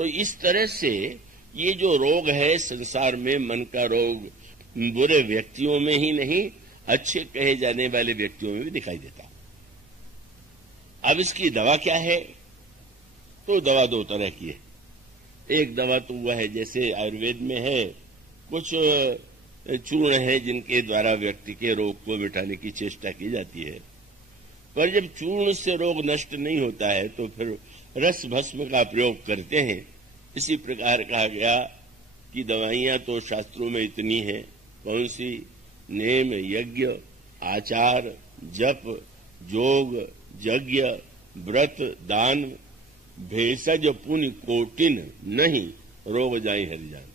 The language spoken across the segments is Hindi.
तो इस तरह से ये जो रोग है संसार में, मन का रोग, बुरे व्यक्तियों में ही नहीं, अच्छे कहे जाने वाले व्यक्तियों में भी दिखाई देता। अब इसकी दवा क्या है? तो दवा दो तरह की है। एक दवा तो वह है जैसे आयुर्वेद में है, कुछ चूर्ण है जिनके द्वारा व्यक्ति के रोग को मिटाने की चेष्टा की जाती है। पर जब चूर्ण से रोग नष्ट नहीं होता है तो फिर रस भस्म का प्रयोग करते हैं। इसी प्रकार कहा गया कि दवाइयां तो शास्त्रों में इतनी हैं, कौन सी? नेम, यज्ञ, आचार, जप, जोग, यज्ञ, व्रत, दान, भेषज पुण्य कोटिन नहीं रोग जाई हरिजान।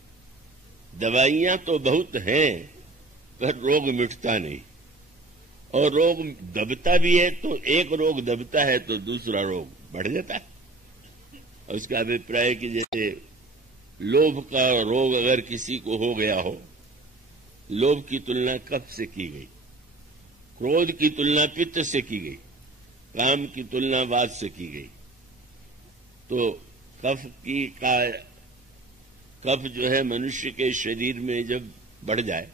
दवाइयां तो बहुत हैं पर रोग मिटता नहीं, और रोग दबता भी है। तो एक रोग दबता है तो दूसरा रोग बढ़ जाता है। और इसका अभिप्राय कि जैसे लोभ का रोग अगर किसी को हो गया हो, लोभ की तुलना कफ से की गई, क्रोध की तुलना पित्त से की गई, काम की तुलना वात से की गई, तो कफ जो है मनुष्य के शरीर में जब बढ़ जाए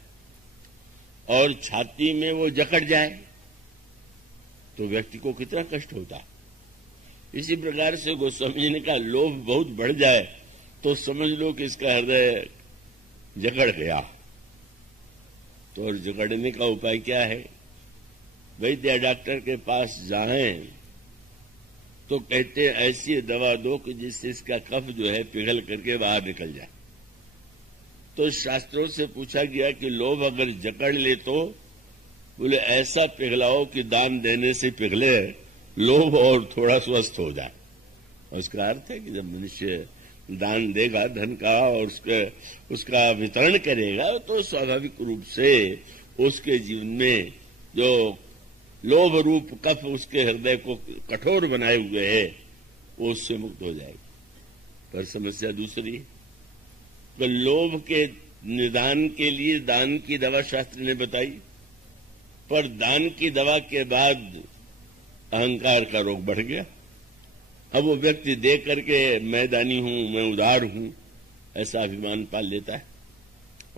और छाती में वो जकड़ जाए तो व्यक्ति को कितना कष्ट होता है। इसी प्रकार से गोस्वामी जी ने कहा लोभ बहुत बढ़ जाए तो समझ लो कि इसका हृदय जकड़ गया। तो और जकड़ने का उपाय क्या है? वैद्य डॉक्टर के पास जाएं तो कहते हैं ऐसी दवा दो कि जिससे इसका कफ जो है पिघल करके बाहर निकल जाए। तो शास्त्रों से पूछा गया कि लोभ अगर जकड़ ले तो बोले ऐसा पिघलाओ कि दान देने से पिघले लोभ और थोड़ा स्वस्थ हो जाए। और उसका अर्थ है कि जब मनुष्य दान देगा धन का और उसका वितरण करेगा तो स्वाभाविक रूप से उसके जीवन में जो लोभ रूप कफ उसके हृदय को कठोर बनाए हुए है वो उससे मुक्त हो जाएगा। पर समस्या दूसरी, तो लोभ के निदान के लिए दान की दवा शास्त्र ने बताई, पर दान की दवा के बाद अहंकार का रोग बढ़ गया। अब वो व्यक्ति देख करके मैं दानी हूं, मैं उदार हूं, ऐसा अभिमान पाल लेता है।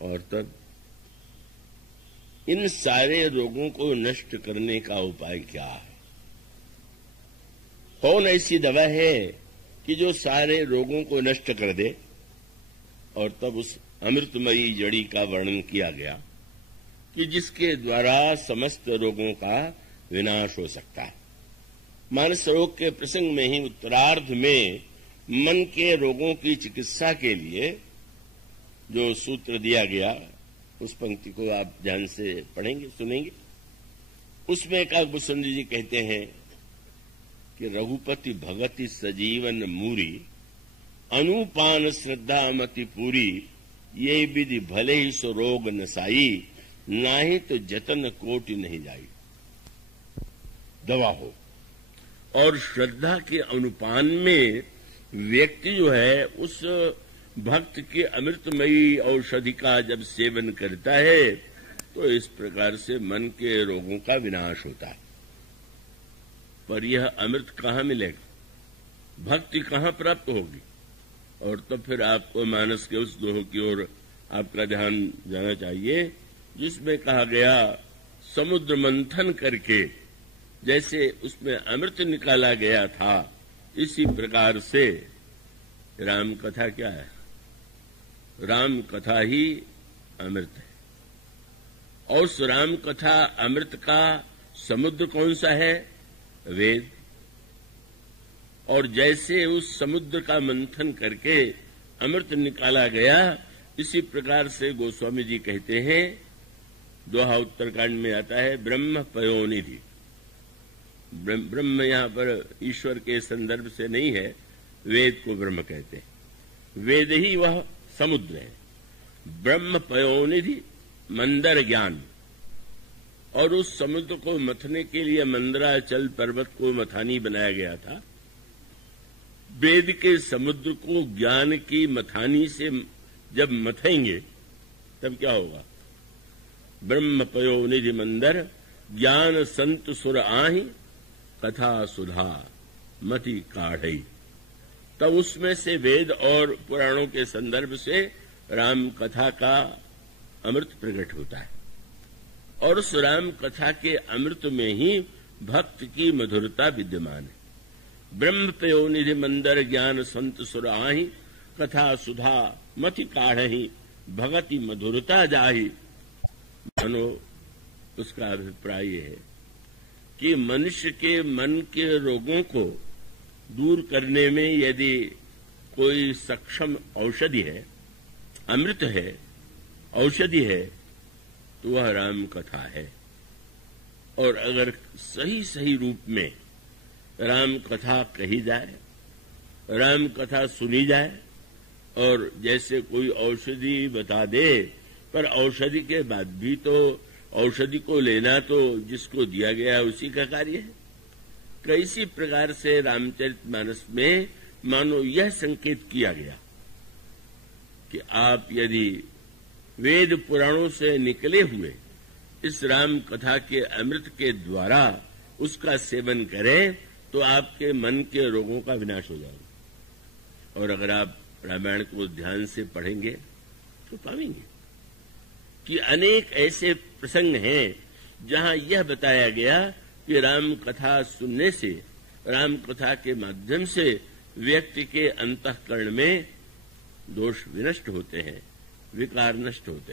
और तब इन सारे रोगों को नष्ट करने का उपाय क्या है? कौन ऐसी दवा है कि जो सारे रोगों को नष्ट कर दे? और तब उस अमृतमयी जड़ी का वर्णन किया गया कि जिसके द्वारा समस्त रोगों का विनाश हो सकता है। मानस रोग के प्रसंग में ही उत्तरार्ध में मन के रोगों की चिकित्सा के लिए जो सूत्र दिया गया उस पंक्ति को आप ध्यान से पढ़ेंगे, सुनेंगे। उसमें काकभूषण जी कहते हैं कि रघुपति भगति सजीवन मूरी, अनुपान श्रद्धा मति पूरी, ये विधि भले ही सो रोग नसाई, नाही तो जतन कोटि नहीं जाई। दवा हो और श्रद्धा के अनुपान में व्यक्ति जो है उस भक्त के अमृतमयी औषधि का जब सेवन करता है तो इस प्रकार से मन के रोगों का विनाश होता है। पर यह अमृत कहाँ मिलेगा? भक्ति कहाँ प्राप्त होगी? और तब फिर आपको मानस के उस दोह की ओर आपका ध्यान जाना चाहिए जिसमें कहा गया समुद्र मंथन करके जैसे उसमें अमृत निकाला गया था, इसी प्रकार से राम कथा क्या है? राम कथा ही अमृत है। और उस राम कथा अमृत का समुद्र कौन सा है? वेद। और जैसे उस समुद्र का मंथन करके अमृत निकाला गया, इसी प्रकार से गोस्वामी जी कहते हैं, दोहा उत्तरकांड में आता है, ब्रह्म पयोनिधि। ब्रह्म यहां पर ईश्वर के संदर्भ से नहीं है, वेद को ब्रह्म कहते हैं। वेद ही वह समुद्र है। ब्रह्म पयोनिधि मंदर ज्ञान। और उस समुद्र को मथने के लिए मंदराचल पर्वत को मथानी बनाया गया था। वेद के समुद्र को ज्ञान की मथानी से जब मथेंगे तब क्या होगा? ब्रह्म पयोनिधि मंदर ज्ञान संत सुर आहि, कथा सुधा मति काढ़ई। तब उसमें से वेद और पुराणों के संदर्भ से राम कथा का अमृत प्रकट होता है और उस राम कथा के अमृत में ही भक्त की मधुरता विद्यमान है। ब्रह्म पयो निधि मंदर ज्ञान संत सुराहि कथा सुधा मति काढ़हि भगति मधुरता जाहि। मानो उसका अभिप्राय है कि मनुष्य के मन के रोगों को दूर करने में यदि कोई सक्षम औषधि है, अमृत है, औषधि है, तो वह राम कथा है। और अगर सही सही रूप में राम कथा कही जाए, राम कथा सुनी जाए, और जैसे कोई औषधि बता दे, पर औषधि के बाद भी तो औषधि को लेना तो जिसको दिया गया उसी का कार्य है। कैसी प्रकार से रामचरितमानस में मानो यह संकेत किया गया कि आप यदि वेद पुराणों से निकले हुए इस राम कथा के अमृत के द्वारा उसका सेवन करें तो आपके मन के रोगों का विनाश हो जाएगा। और अगर आप रामायण को ध्यान से पढ़ेंगे तो पाएंगे कि अनेक ऐसे प्रसंग हैं जहां यह बताया गया कि राम कथा सुनने से, राम कथा के माध्यम से व्यक्ति के अंतःकरण में दोष विनष्ट होते हैं, विकार नष्ट होते हैं।